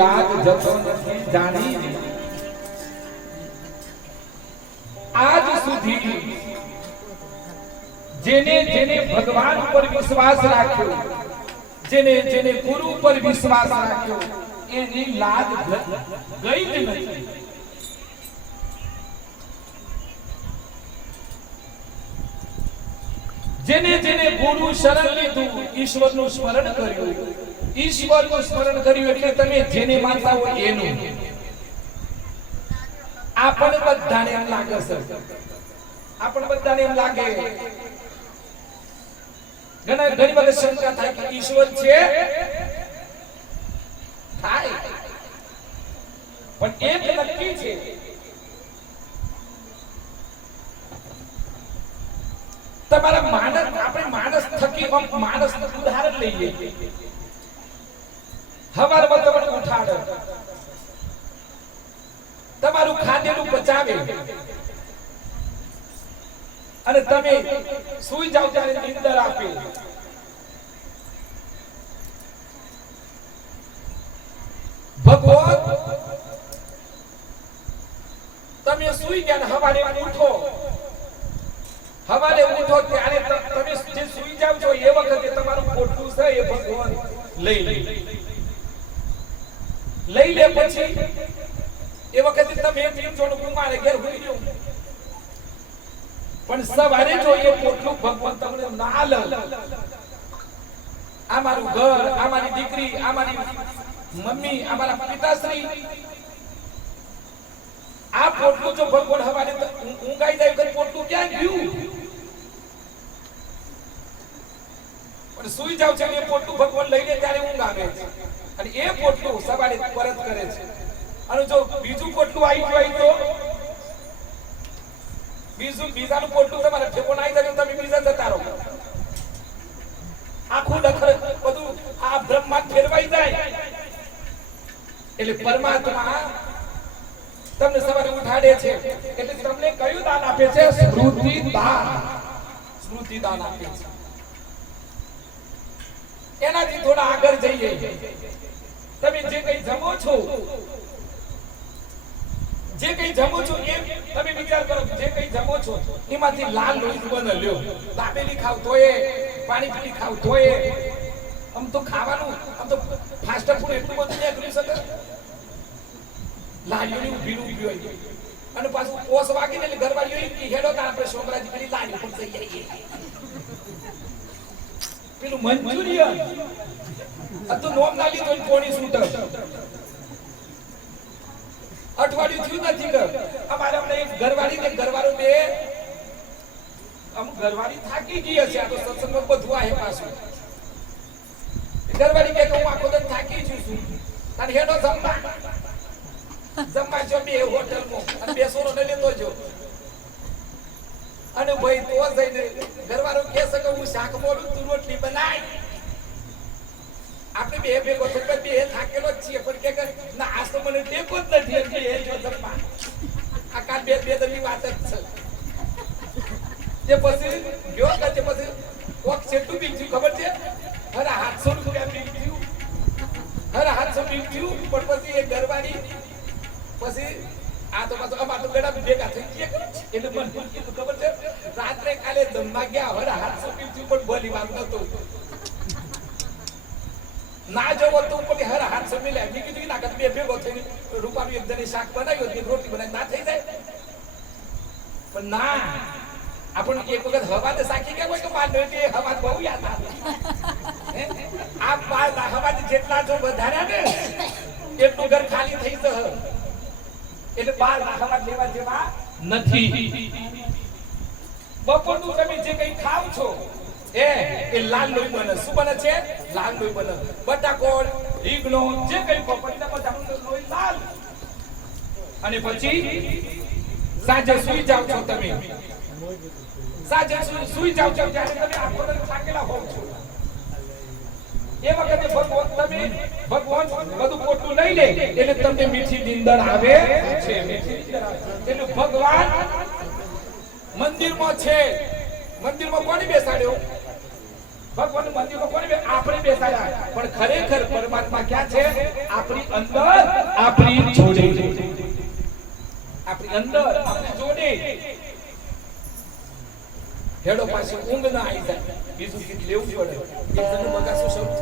લાજ જતો નથી જાણી આજ સુધી જેને જેને ભગવાન પર વિશ્વાસ રાખ્યો, જેને જેને ગુરુ પર વિશ્વાસ રાખ્યો એની લાજ ગઈ જ નથી. જેને જેને ગુરુ શરણ લીધું, ઈશ્વરનું સ્મરણ કર્યું, ઈશ્વરનું સ્મરણ કર્યું એટલે તમે જેને માનતા હો એનું. આપણે બધાને એમ લાગે છે, આપણે બધાને એમ લાગે, ઘણી વખત શંકા થાય કે ઈશ્વર છે, થાય, પણ એક નક્કી છે, તમારા માનસ, આપણે માનસ થકી માનસ ઉદાહરણ લઈએ. હવારમાં તમને ઉઠાડે, તમારું ખાધેલું પચાવે અને તમે સુઈ જાવ ત્યારે નીંદર આપે. ભગવાન તમે સુઈ ગયા હવારે ઉઠો, હવારે ઉઠો ત્યારે તમે જે સુઈ જાવ છો એ વખતે તમારું ખોટું છે એ ભગવાન લઈ લે પછી એ વખતે તમે ત્રીજો કુમારે ઘેર હોઈ ગયો, પણ સવારે જો એ પોટલું ભગવાન તમને ના લે, આ મારું ઘર, આ મારી દીકરી, આ મારી મમ્મી, આ મારા પિતાશ્રી, આ પોટલું જો ભગવાન હવારે ઊંઘાઈ જાય તો પોટલું ક્યાં ગયું? પણ સુઈ જાવ છે એ પોટલું ભગવાન લઈને ત્યારે ઊંઘ આવે છે અને એ પોટલું સવારે પરત કરે છે. અને જો બીજું પોટલું આવી ગયું તો બીજાનું પોટલું તમારે ઠેકો નાઈ જાય, તમે બીજા જતા રહો, આખું ડખર બધું આ બ્રહ્માંડ ફેરવાઈ જાય. એટલે પરમાત્મા તમને સવારે ઉઠાડે છે એટલે તમને કયું દાન આપે છે? સ્મૃતિ દાન. સ્મૃતિ દાન આપે છે. એનાથી થોડા આગળ જઈએ, તમે જે કઈ જમો છો, જે કઈ જમો છો એ તમે વિચાર કરો, જે કઈ જમો છો એમાંથી લાલ લોહી બને લ્યો, દાબેલી ખાવ તોય, પાણીપુરી ખાવ તોય, આમ તો ખાવાનું, આમ તો ફાસ્ટ ફૂડ એટલું બધું ન કરી શકે, લાડીઓની ઊભી હોય અને પાછું ઓસ વાગીને એટલે ઘરવાળીઓ એમ કે હેડો તાર આપણે છોકરાજી પેલી લાડી પણ થઈ જઈએ, પેલું મંચુરિયન આ તો નોમ ના લીધો પોણી શૂટર અઠવાડિયું થયું નથી કર. અમારે અમને એક ઘરવાળી ને ઘરવાળો બે અમુક ઘરવાળી થાકી ગઈ હશે, આ તો સત્સંગમાં બધું આવે પાછું. ઘરવાળી કે હું આખો દિન થાકી છું અને હેડો જમવા જો બે હોટલમાં અને બેસોનો ને લેતો જો. અને ભાઈ તો જઈને ઘરવાળો કહે છે કે હું શાક મોડું, તું રોટલી બનાય. આપણે બે ભેગો બે થાકેલો જ છીએ પણ કે ના આજ તો મને ટેકો જ નથી એટલે એ જો જમવા આ કાલ બે દરની વાત જ છે. તે પછી ગયો કે પછી કોક છેટું બી થયું ખબર છે, અરે 700 રૂપિયા બી થયું, અરે 700 બી થયું. પણ પછી એ ઘરવાળી પછી આ તો પાછું અમાર તો ગડા ભેગા થઈ ગયા એટલે મને કીધું ખબર છે, રાત્રે કાલે જમવા ગયા, અરે 700 બી થયું પણ ભલી વાત નતું ના જવો તો ઉપર હર હાથ સમેલ્યા. મેં કીધું ના બે ભેગો થઈને રૂપાનું એક જણે શાક બનાવ્યો, રોટલી બનાવી ના થઈ જાય. પણ ના, આપણને એક વખત હવાને સાકી ગયા હોય તો માર કે હવા બહુ યાદ આવે. આ હવા જેટલા જો વધાર્યા ને એટલું ઘર ખાલી થઈ જશે. એટલે બાર હવા લેવા જેવા નથી. બપોરનું તમે જે કઈ ખાવ છો એ લાલ લોહી બને. શું બને છે? લાલ લોહી બને. બટાકોળ, રીંગણો જે કઈ પપૈયા બધાનું લોહી લાલ. અને પછી સાંજે સુઈ જાવ છો તમે, સાંજે સુઈ જાવ છો ત્યારે તમે આખો દિવસ થાકેલા હોવ છો. એ વખતે ભગવાન બધું પોટલું લઈ લે એટલે તમને મીઠી નીંદર આવે છે. એટલે ભગવાન મંદિરમાં છે. મંદિરમાં કોને બેસાડ્યો? ભગવાનનું મંદિરમાં કોને આપણે બેસાડ્યા પણ ખરેખર પરમાત્મા ક્યાં છે આપણી અંદર આપણી જોડે આપણી અંદર આપણી જોડે હેડો પાછી ઊંઘ ના આવી જાય બીજું ગીત લેવું પડે એક જણનું બગાસું શરૂ